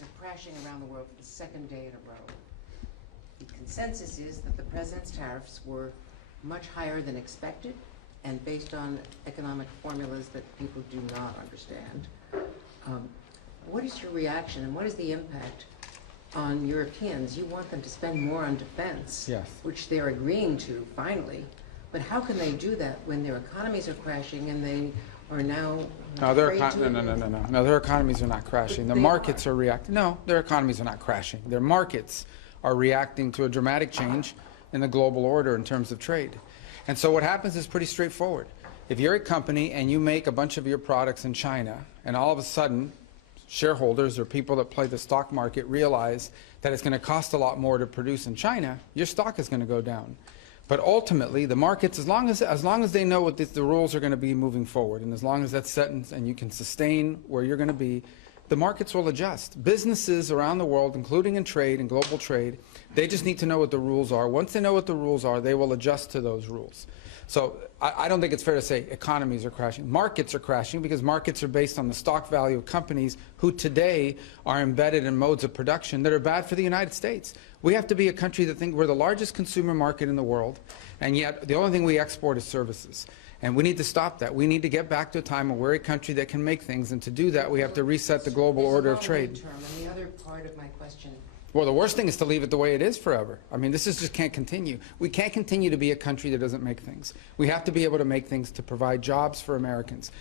markets are crashing around the world for the second day in a row. The consensus is that the president's tariffs were much higher than expected and based on economic formulas that people do not understand. What is your reaction and what is the impact on Europeans? You want them to spend more on defense, yes, which they're agreeing to finally, but how can they do that when their economies are crashing and they are now no, their economies are not crashing. The markets are reacting. No, their economies are not crashing. Their markets are reacting to a dramatic change in the global order in terms of trade. And so what happens is pretty straightforward. If you're a company and you make a bunch of your products in China, and all of a sudden shareholders or people that play the stock market realize that it's going to cost a lot more to produce in China, your stock is going to go down. But ultimately, the markets, as long as they know what the rules are going to be moving forward, and as long as that's set and you can sustain where you're going to be, the markets will adjust. Businesses around the world, including in trade and global trade, they just need to know what the rules are. Once they know what the rules are, they will adjust to those rules. So I don't think it's fair to say economies are crashing. Markets are crashing because markets are based on the stock value of companies who today are embedded in modes of production that are bad for the United States. We have to be a country that thinks we're the largest consumer market in the world, and yet the only thing we export is services. And we need to stop that. We need to get back to a time where we're a country that can make things, and to do that we have to reset the global order of trade. And the other part of my question. Well, the worst thing is to leave it the way it is forever. I mean, this just can't continue. We can't continue to be a country that doesn't make things. We have to be able to make things to provide jobs for Americans.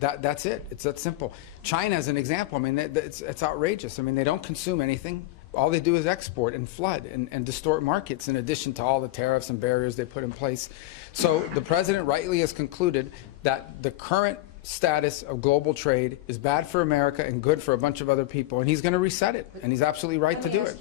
That's it. It's that simple. China is an example. I mean, it's outrageous. I mean, they don't consume anything. All they do is export and flood and distort markets, in addition to all the tariffs and barriers they put in place. So the president rightly has concluded that the current status of global trade is bad for America and good for a bunch of other people, and he's going to reset it, and he's absolutely right to do it.